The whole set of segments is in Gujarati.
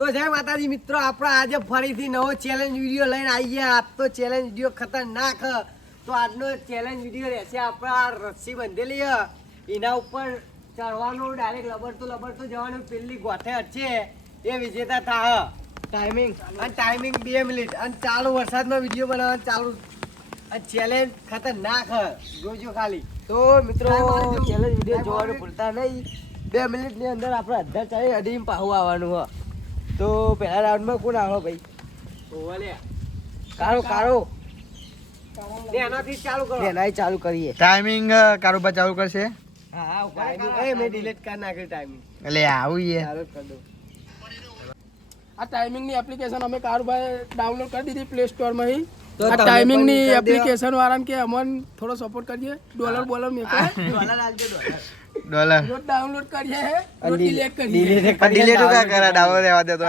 તો જય માતાજી મિત્રો, આપણે આજે ફરીથી નવો ચેલેન્જ વિડીયો લઈને આવી ગયા. આજ તો ચેલેન્જ વિડીયો ખતરનાક. તો આજનો ચેલેન્જ વિડીયો રહેશે આપણા રસ્સી બંધેલી એના ઉપર ચડવાનું, ડાયરેક્ટ લબડતું જવાનું, પેલી ગોઠે હટશે એ વિજેતા થાય. ટાઈમિંગ 2 મિનિટ અને ચાલુ વરસાદમાં વિડીયો બનાવવાનું ચાલુ. ચેલેન્જ ખતરનાક જોજો ખાલી. તો મિત્રો ચેલેન્જ વિડીયો જોવાનું ભૂલતા નહીં. 2 મિનિટની અંદર આપણે અડધા ચાલી અઢી પાહુ આવવાનું હોય. તો પહેલા રાઉન્ડમાં કોણ આવો ભાઈ? કારો એનાથી ચાલુ કરો. એનાથી ચાલુ કરીએ. ટાઈમિંગ કારોબાર ચાલુ કરશે. હા મેં ડિલીટ કરી નાખ્યું ટાઈમિંગ. એટલે આવું ચાલુ કરી દો. આ ટાઈમિંગ ની એપ્લિકેશન અમે કારોબાર ડાઉનલોડ કરી દીધી પ્લે સ્ટોર માંથી. તો આ તમે ટાઈમિંગ પણ ની કરી દો. એપ્લિકેશન વાળાને કે અમન થોડો સપોર્ટ કરીએ. ડોલર મેકો ડોલર આલજો, ડોલર. ડોલર રોજ ડાઉનલોડ કરીએ હે રોજ ડિલીટ કરીએ. ડિલીટ ડિલીટ કા કરા ડાવો રહેવા દે તો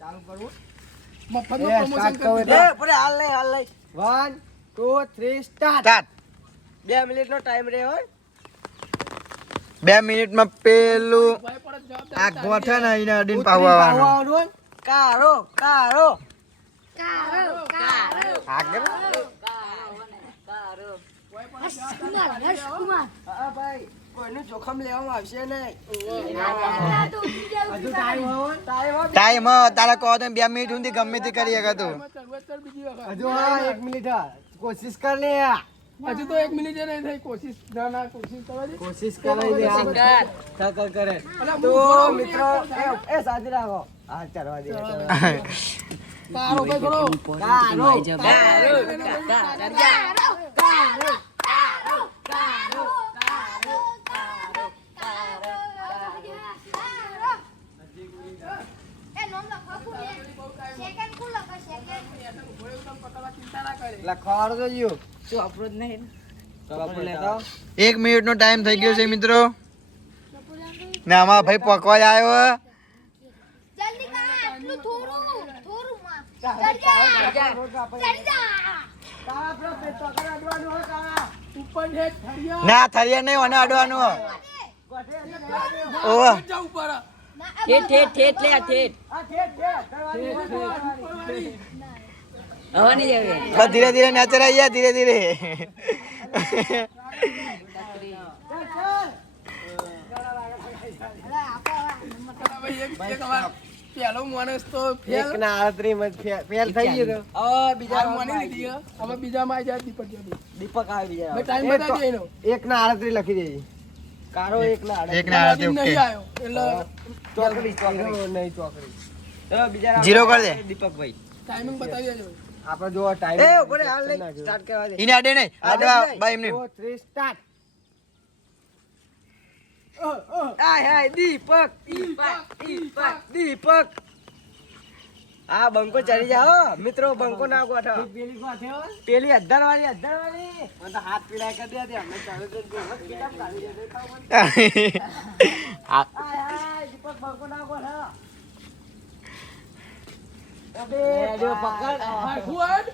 ચાલુ કરવું. મફતનું એ પ્રમોશન start કરી કરો દીધું. એટલે. પૂરે હાલ લઈ. 1 2 3 સ્ટાર્ટ. સ્ટાર્ટ. 2 મિનિટનો ટાઈમ રહ્યો. 2 મિનિટમાં પેલું ભાઈ પર જ જવાબદારી આ તારી ગોઠે છે. ને એને અડીને પાહુ આવવાનું. આવવાનું. કારો આગળ હા ભાઈ, કોઈનું જોખમ લેવામાં આવશે નહીં. હજુ ટાઈમ હોય. ટાઈમ તારા કહો તો 2 મિનિટ સુધી ગમે તે કરી શકે તું. ચડવતર બીજી વખત. હજુ 1 મિનિટ કોશિશ કર લે. હજુ તો 1 મિનિટ નહીં થઈ. કોશિશ કોશિશ કરવા દે. કોશિશ કરે કરે. તો મિત્રો એ સાજી રાખો. હા ચડવા દે. કારો ભાઈ થોડો ચિંતા ના કરે. લખવાડો તો જીઓ. શું અપરોચ નહીં? ચલો લેતા 1 મિનિટનો ટાઈમ થઈ ગયો છે મિત્રો. ને આમાં ભાઈ પકવા જ આવ્યો. જલ્દી કર આટલું થોડું માં તારા પર ટોકર અડવાનું હોય તારા. ઉપર છે થરિયા. ના થરિયા નહીં ઓને અડવાનું. ઓહ જાવ ઉપર. ઠેઠ કરવાની. બસ ધીરે ધીરે નેચર આવી ગયા ધીરે ધીરે. ભાઈ એક વાર પેલો માણસ તો એક ફેલ ના 38 માં ફેલ થઈ ગયો. હવે બીજા હાર માની લીધી હે. હવે બીજામાં આવી જાય દીપક જોડી. દીપક આવે બીજા. ભાઈ ટાઈમ બતાવી દે એનો. એક ના 38 લખી દેજે. કારો એક ના 38. એક ના હજી ઓકે. નહીં આવ્યો એટલે ચોકડી નહીં ચોકડી. ચલો બીજા જીરો કર દે. દીપકભાઈ. ટાઈમિંગ બતાવી દેજો. આપણે જો ટાઈમ એ ઉપર હાલ લઈ સ્ટાર્ટ કરવા દે. એને અડે નહીં અડવા બાઈ એમને. 2 3 સ્ટાર્ટ. હાય દીપક. આ બંકો ચડી જાઓ મિત્રો, બંકો ના ગોઠો. પેલી 18 વાળી મને તો હાથ પીડાય કરી દે. અમે ચાલુ કરી દે. કેટલા કાઢી દે ખાવ મને. હાય દીપક બંકો ના ગોઠો. અબે પકડ. ફોરવર્ડ.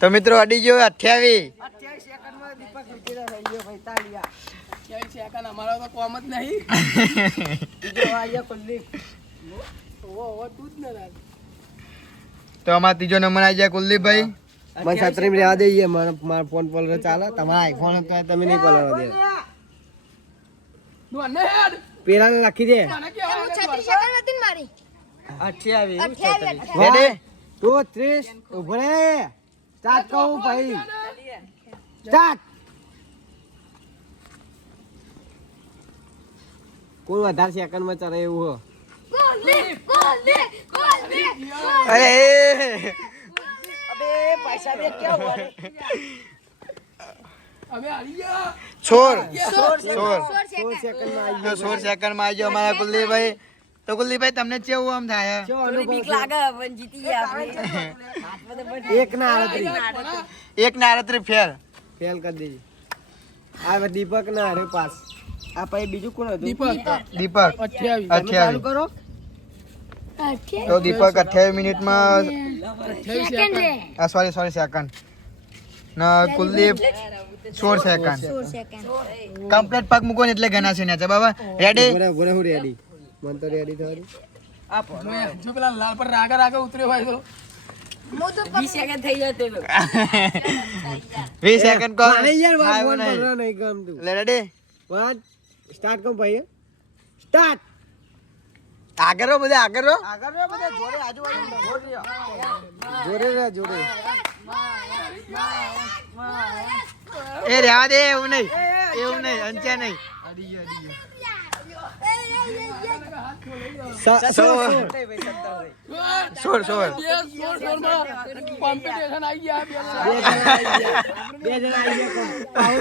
તો મિત્રો અડી ગયો 28. 28 સેકન્ડમાં દીપક વિજેતા થઈ ગયો ભાઈ. તાળીયા. ક્યાંય છે કાન અમારો તો કોમ જ નહીં. બીજો આયા કુલદીપ. ઓ તું જ ને રાજ. તો આમાં ત્રીજો નંબર આવી જાય કુલદીપભાઈ. મને છત્રી રહેવા દઈએ. મારા ફોન પર ચાલે. તમારા આઈફોન તો તમે નહીં પલળવા દે. નું અને હેડ. પેલા લખી દે. મને કે આવે 36 સેકન્ડ હતી ને મારી 28 28. રેડી 2 3 ઉભો રે. સ્ટાર્ટ કહું ભાઈ. સ્ટાર્ટ. કોઈ વધારે સેકન્ડમાં ચડે એવું હો. ગોલી અરે અબે પૈસા દે ક્યાં હોય? અમે હારી ગયા. છોર 16 16 સેકન્ડમાં આવી તો 16 સેકન્ડમાં આવી ગયો અમારા કુલદીપભાઈ. તો કુલદીપભાઈ તમને કેવું આમ થાય? ગયો. અનુભવ છે? એક ના 38 1 ના 38 ફેર. ફેલ કરી દેજે. આ દીપક ના હારે પાસ. આ પછી બીજું કોણ હતું? દીપક દીપક 28. તમે ચાલુ 28. કરો. તો દીપક 28 મિનિટમાં સેકન્ડ લે સોરી સેકન્ડ. ને કુલદીપ 16 સેકન્ડ 16 સેકન્ડ કમ્પ્લીટ પગ મૂકો ને એટલે ગણાશે ને બરાબર રેડી ગોરે હું રેડી મન તો રેડી થવાનું જો પેલા લાલ પર રાગા રાગા ઉતર્યો હોય તો હું તો 20 સેકન્ડ થઈ જતે 20 સેકન્ડ કો અરે યાર વાત આવ્યો બોલ નહીં. કરો નહીં ગમતું લે રેડી 1 સ્ટાર્ટ કરો ભાઈ સ્ટાર્ટ આગળ રહો બધા આગળ રહો જોરે રે જોરે એ રહેવા દે એવું નહીં અંચે નહીં સોળ કોમ્પિટિશન આવી ગયા બે જણા આવી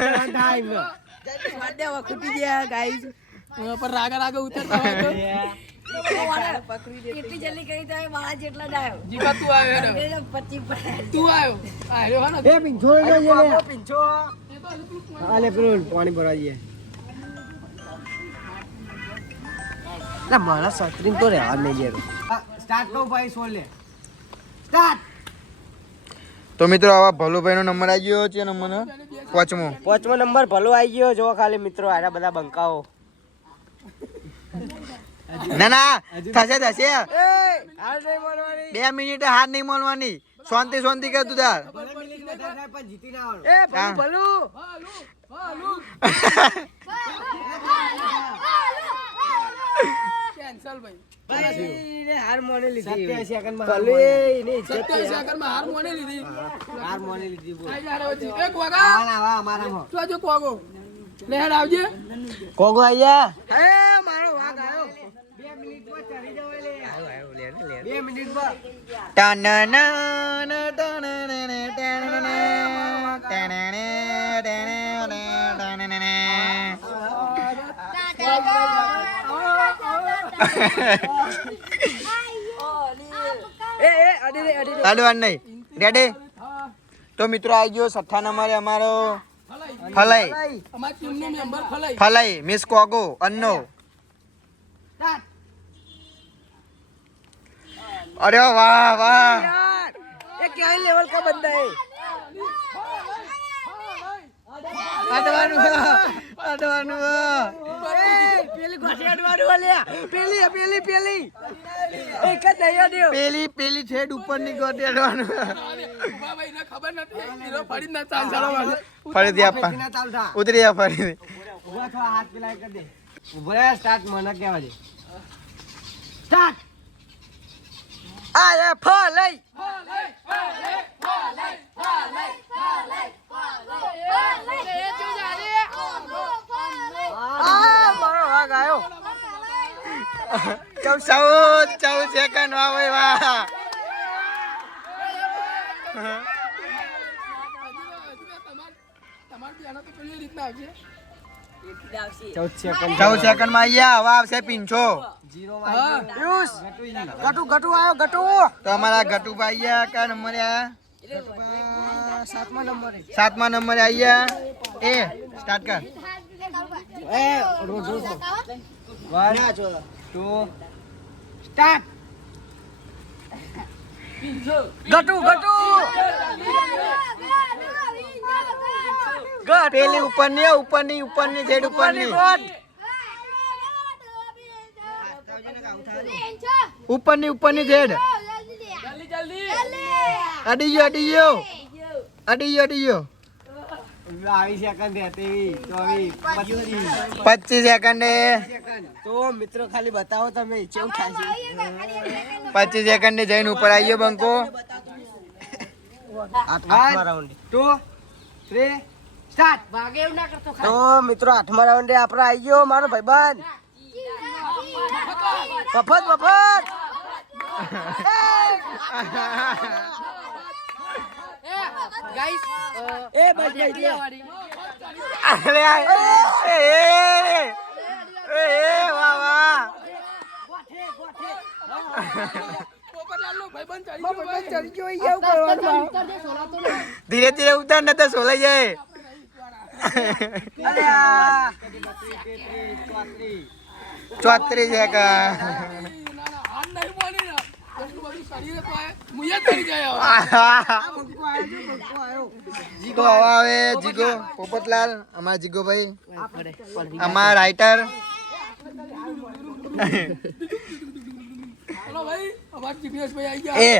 ગયા ટાઈમ પર રાગા રાગા ઉતરતા હોય તો એટલી જલ્દી કરી તો મારા જેટલા જ આવ્યો જીવા તું આવ્યો ને. 25 તું આવ્યો આવ્યો હે ને એ પિંછો લે આલે પેલું પાણી ભરવા જઈએ ના મારા સત્રીમ તો રહેવા નહીં ગયો સ્ટાર્ટ કરો ભાઈ સોલ લે સ્ટાર્ટ તો મિત્રો આવા ભલુભાઈ નો નંબર આવી ગયો છે નંબર પાંચમો નંબર ભલો આવી ગયો જો ખાલી મિત્રો આરા બધા બંકાઓ ના થશે 2 2 મિનિટ હાથ નહીં મળવાની શાંતિ કર તું તાર જીતી ના આવડે હા. કેન્સલ ભાઈ હાર મોને લીધી 27 સેકન્ડ માં ભલે 27 સેકન્ડમાં હાર મોને લીધી હાર મોને લીધી બોલ આઈ જા હવે એક વાગા આવા અમારામાં તું જો કોગો લેહડ આવજે કોગો આયા હે મારો વાગ આવ્યો 2 મિનિટમાં ચડી જાવ લે આયો લે 2 મિનિટમાં લાડવાનું નહીં રેડી તો મિત્રો આવી ગયો 6 નંબરે અમારો ફલાઈ અમાર ટીમનો મેમ્બર ફલાઈ ફલાઈ મિસ કોગો અન્નો અરે વાહ ये क्या लेवल का बंदा है અડવાનું પેલી ગોઠી અડવાનું વાલ્યા પેલી એક જ નહીં દેવ પેલી છેડ ઉપર ની ગોટી અડવાનું ઉભા ભાઈ ને ખબર નથી હીરો ફરી ના ચાલ ચાલો વાગે ફરીથી આપા ના ચાલ થા ઉતરી જા ફરીથી ઉભા થા હાથ પેલા કરી દે ઉભા સ્ટાર્ટ મને કેવા દે સ્ટાર્ટ આ એ ફલાઈ આ મારો વાગ આવ્યો 14 સેકન્ડ વાહ ભાઈ વાહ તમાર બેનો તો પેલી રીતના આવશે 14 સેકન્ડ 14 સેકન્ડ માં અહીંયા હવા આવશે પીંછો 0 હા યુસ ગટુ આવ્યો ગટુ તો અમારા ગટુભાઈ આયા કયા નંબરે આયા 7મા નંબરે 7મા નંબરે આયા એ સ્ટાર્ટ કર એ રોજો 1 2 સ્ટાર્ટ ગટુ પેલી ઉપરની છેડ ઉપરની ઉપરની છેડ અડી ગયો 20 સેકન્ડ હતી તો 25 સેકન્ડ તો મિત્રો ખાલી બતાવો તમે કેવું થાય છે 25 સેકન્ડ જઈને ઉપર આવી ગયો બંકો આઠમા રાઉન્ડ 2 3 સ્ટાર્ટ ભાગે એવું ના કરતો તો મિત્રો આઠમા રાઉન્ડે આપણે આવી ગયો મારો ભાઈબંધ મફત ગાઈસ એ બસ ગઈ અરે વાહ પોપટલાલનો ભાઈબંધ ચડી ગયો ધીરે ધીરે ઉતાર ને તો સોલાઈ જાય અરે 34 સેકન્ડ ના હાર નહીં માની ને એટલું બધું કરીને તો આ મુયે કરી જાય હવે. બંકો આવ્યો છે, બંકો આવ્યો. તો હવે આવે જીગો પોપટલાલ, અમારા જીગો ભાઈ, અમારા રાઇટર. ચલો ભાઈ અમાર જીપીએસ ભાઈ આવી ગયા. એ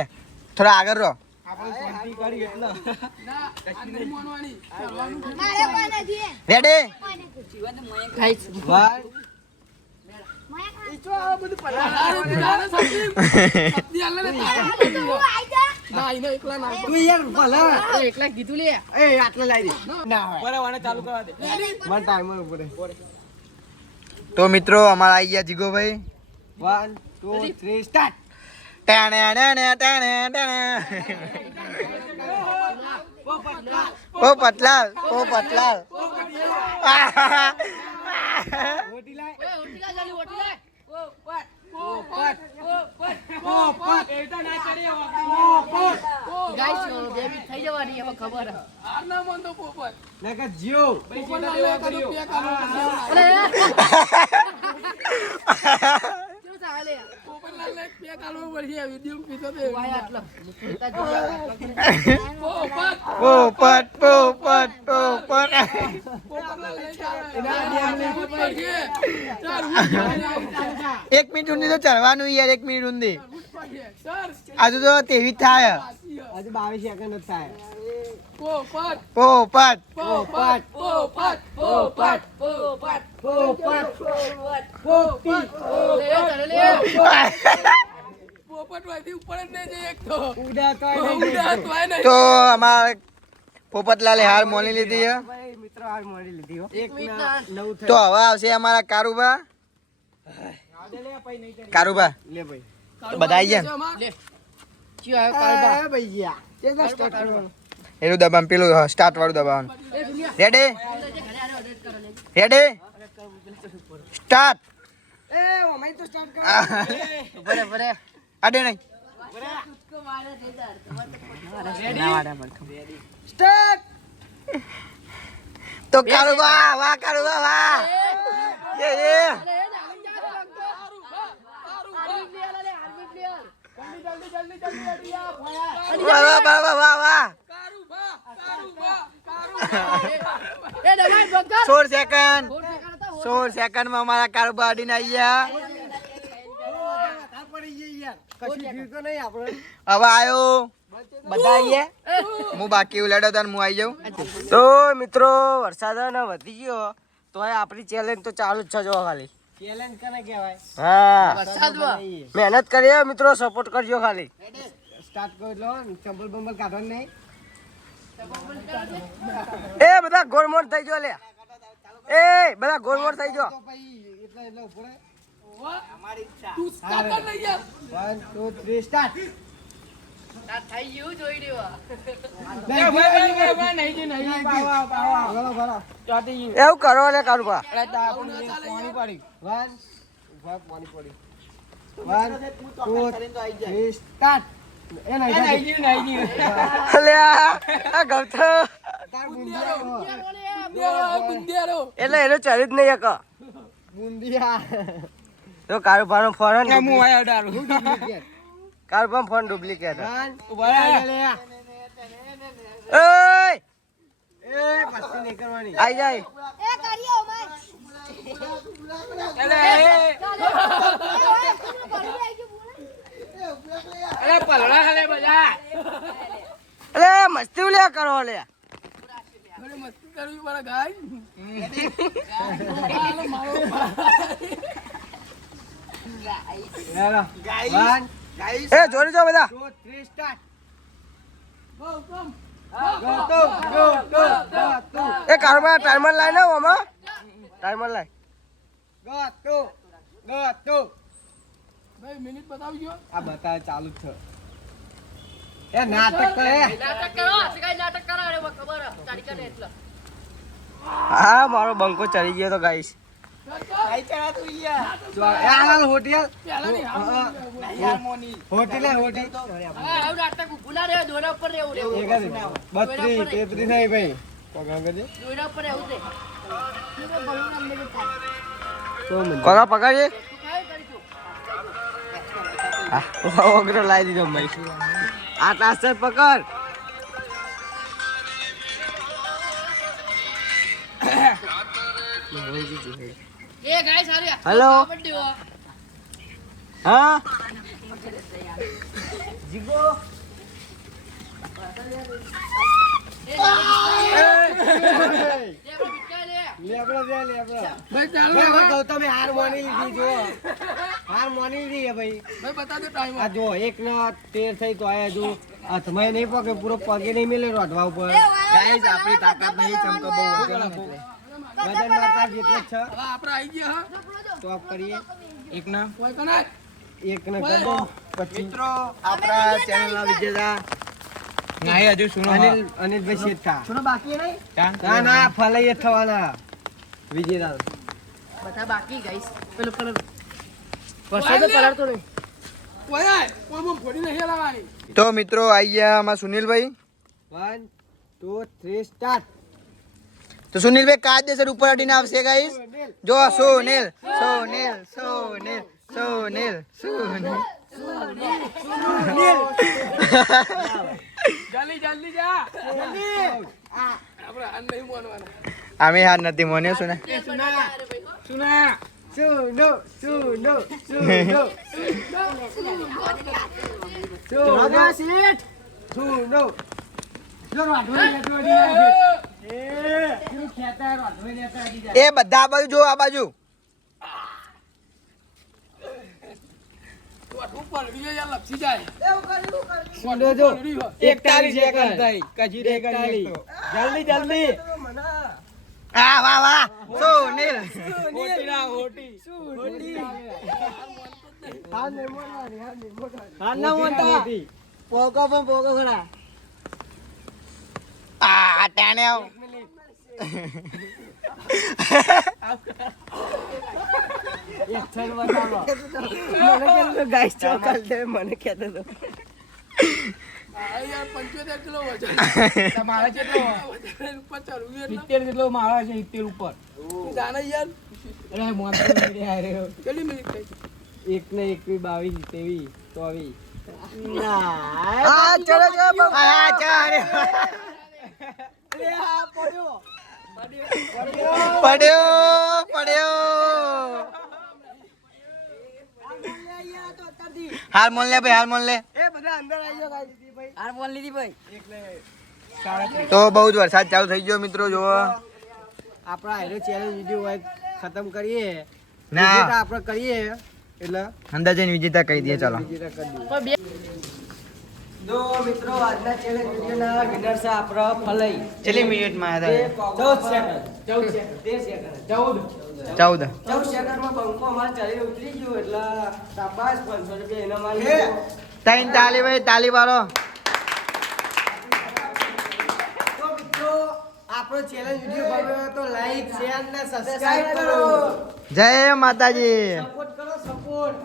થોડા આગળ રહો. ના આ નહીં માનવાની. કરવાનું છે. રેડી? ના એને એકલા ના તું યાર ભલા. એકલા કીધું લે એ આટલે લાવી દે. ના હોય. મને timer ઉપર દે. તો મિત્રો અમારા આવી ગયા જીગો ભાઈ. 1 2 3 સ્ટાર્ટ. ટાણે ટાણે ટાણે ટાણે. પોપટલાલ પોપટલાલ. ઓટી લાય. ઓય ઓટીલા ચાલી ઓટીલા ગાઈસ બેબી થઈ જવાની હવે ખબર હે હાર ના માનતો પોપટ. નકર જીઓ. પોપટલાલ લે કાઢો પેક આલો પછી. કેવું ચાલે પોપટલાલ લે પેક આલો પછી આ વિડિયો પીતો તે. ભાઈ આટલો પોપટ પોપટ પોપટ પોપટ. પોપટલાલ લે ચાલ 1 મિનિટ ઊંધી તો ચડવાનું યાર, 1 મિનિટ ઊંધી. સર આજુ તો તેવી જ થાય. હજુ 22 સેકન્ડ જ થાય. પોપટ પોપટ પોપટ પોપટ પોપટ પોપટ પોપટી. પોપટ વાયથી ઉપર જ નહીં જાય એક તો. ઉડા તો આય નહીં. ઉડા તો આય નહીં. તો અમારા પોપટલાલે હાર મોલી લીધી છે. ભાઈ મિત્રો હાર મળી લીધી હો. 1 ના 9 તો હવે આવશે અમારા કારુબા. કારુબા લે ભાઈ. બધા આવી ગયા. લે ચિયો આયો કાલબા એ ભૈયા. કેટલા સ્ટાર્ટ કરવાનું? એનું દબાણ પેલું સ્ટાર્ટ વાળું દબાણ. એ દુનિયા રેડી ઘરે આરો અડેટ કરો લે રેડી સ્ટાર્ટ. એ ઓમાઈ તો સ્ટાર્ટ કર. બરે બરે અડે નહીં. કુદકો મારે થઈ જા સ્ટાર્ટ. તો કારુબા વાહ, કારુબા વાહ. એ વાહ વાહ વાહ વાહ વાહ વાહ. કારુબા કારુબા કારુબા 16 સેકન્ડ 16 સેકન્ડમાં અમારા કારુબા અડીને આવી ગયા. આ પડી ગઈ યાર. કશું થયું તો નહીં આપણે. હવે આવ્યો બધા આવી ગયા. હું બાકી ઉલાડો તો હું આવી જાઉં. તો મિત્રો વરસાદ ને વધી ગયો તોય આપણી ચેલેન્જ તો ચાલુ જ છે જો ખાલી. ચેલેન્જ કને કહેવાય? હા મહેનત કરીએ મિત્રો, સપોર્ટ કરજો ખાલી. સ્ટાર્ટ કરી લો. ચંપલ બંબલ કાઢવાનું નહીં. એ બધા ગોળમોળ થઈ ગયો લે. એ બધા ગોળમોળ થઈ ગયો. તું સ્ટાર્ટ કર લઈ યાર. 1 2 3 સ્ટાર્ટ. થઈ ગયું જોઈ રહ્યો એવું કરો લે કારુબા. પાણી પડી. 1 પાણી પડી. 1 2 3 સ્ટાર્ટ. એ નહીં અલ્યા આ ગૌતમ તાર બુંદિયા બુંદિયારો એટલે એનો ચરી જ નહીં એક બુંદિયા તો કારુબાનો ફોન હું આયો ડારું કારુબાનો ફોન ડુપ્લિકેટ ઓય એ મસ્તી નહીં કરવાની. આઈ જાય એ કરીઓ મત અરે મસ્તી ઉલ્યા કરો લે. અરે મસ્તી કરવી મારા ગાય. હાલો મારો એ જોડી જાઓ બધા. 2 3 સ્ટાર્ટ. ગો કમ એ કારુબા ટાઈમર લાઈ ને ઓમાં ટાઈમર લાઈ. ભાઈ મિનિટ બતાવજો. આ બતાવે ચાલુ જ છે. એ નાટક કરે. નાટક કરો સગાઈ નાટક કરો અરે ખબર હે તારી કરે એટલે હા મારો બંકો ચડી ગયો તો ગાઈસ. હોટેલ હોટેલ હોટેલ હા આવ નાટક ભૂલા રે દોરા ઉપર રહેવું રે 32 33 નહીં ભાઈ પગાર કરજે. દોરા ઉપર રહેવું રે પગાર પગારજે. તું કાઈ કરીશું ઓગરો લાવી દીધો ભાઈ. આ ટાસ્ટર પકડ. એ ગાઈસ અરે હેલો. કબડ્ડી હો હા જીગો તમે હાર માની લીધી જો. હાર માની લીધી હે ભાઈ. ભાઈ બતા દો ટાઈમ આ જો 1:13 થઈ તો આયા જો હાથમાં નહીં પગે પૂરો પગે નહીં મેલે રોડવા ઉપર. ગાઈસ આપણી તાકાત નહીં ચમકો બહુ વજન મારતા જેટલે છે હવે આપણે આવી ગયા હા સ્ટોપ કરીએ. એકના કોઈ કના એકના કરી દો પછી મિત્રો આપણા ચેનલના વિજેતા નહીં હજુ સુનો અનિલભાઈ શેઠા. સુનો બાકી નહીં ના ના ફલાઈ થવાના વિજેતા. બધા બાકી ગાઈસ પેલો કલર વરસાદ કલર તો નહીં કોઈ આય કોઈ મો ફોડી નહીં લાવવાની તો મિત્રો આઈ ગયા આમાં સુનિલભાઈ. 1 2 3 સ્ટાર્ટ. તો સુનિલભાઈ કાયદેસર ઉપર હટીને આવશે ગાઈસ. જો સુનિલ સુનિલ સુનિલ સુનિલ સુનિલ જલ્દી જલ્દી જા આપણે આ નહીં મોનવાના અમે હાર નથી મોન્યો સુને. સુના સુનો સુનો સુનો સુનો જો રોડવે લેતો એ શું ખેતા રોડવે લેતા દી એ બધા આ બાજુ જો આ બાજુ. તો ઉપર વિજય યાર લપસી જાય સુનો જો 41 સેકન્ડ થઈ કજી રે કરી જલ્દી જલ્દી આ વાહ વાહ સુનિલ. હોટી ના હોટી હોટી હા ને મોરવાની હા ના મોરતા પોકો પણ પોકો ખરા આ ટાણે આવ. એક છન બતાવો મને કેતો ગાઈસ ચોકલ દે મને કેતો તો આ યાર 75 કિલો વજન તમારે કેટલો ઉપર ચડવું એટલે 70 જેટલો મારા છે 70 ઉપર જાણે યાર અરે મોનતો રે આરે કેટલી મિનિટ થઈ એક ને 21 22 23 24 આ ચલો ચલો આ ચારે અરે આ પડ્યો પડ્યો પડ્યો. હાર મોલ લે ભાઈ હાર મોલ લે. એ બધા અંદર આવી જાઓ ગાઈસ ભાઈ હાર બોલ લીધી ભાઈ તો બહુ જ વરસાદ ચાલુ થઈ ગયો મિત્રો જો. આપણા હેરો ચેલેન્જ વિડિયો હોય ખતમ કરીએ ના. વિજેતા આપણે કરીએ એટલે અંદર જઈને વિજેતા કહી દઈએ ચાલો. વિજેતા કરી દઈએ. તો મિત્રો આજના ચેલેન્જ વિડિયોના વિનર છે આપણો ફલઈ. કેટલી મિનિટમાં 14 સેકન્ડ 13 સેકન્ડ 14 14 સેકન્ડમાં બંકો અમારે ચડી ઉતરી ગયો એટલે શાબાશ 500 રૂપિયા એના મારી તૈન તાલી ભાઈ તાલી વાળો. તો મિત્રો આપણો ચેલેન્જ વિડિયો ગમ્યો હોય તો લાઈક શેર અને સબસ્ક્રાઇબ કરો. જય માતાજી. સપોર્ટ કરો સપોર્ટ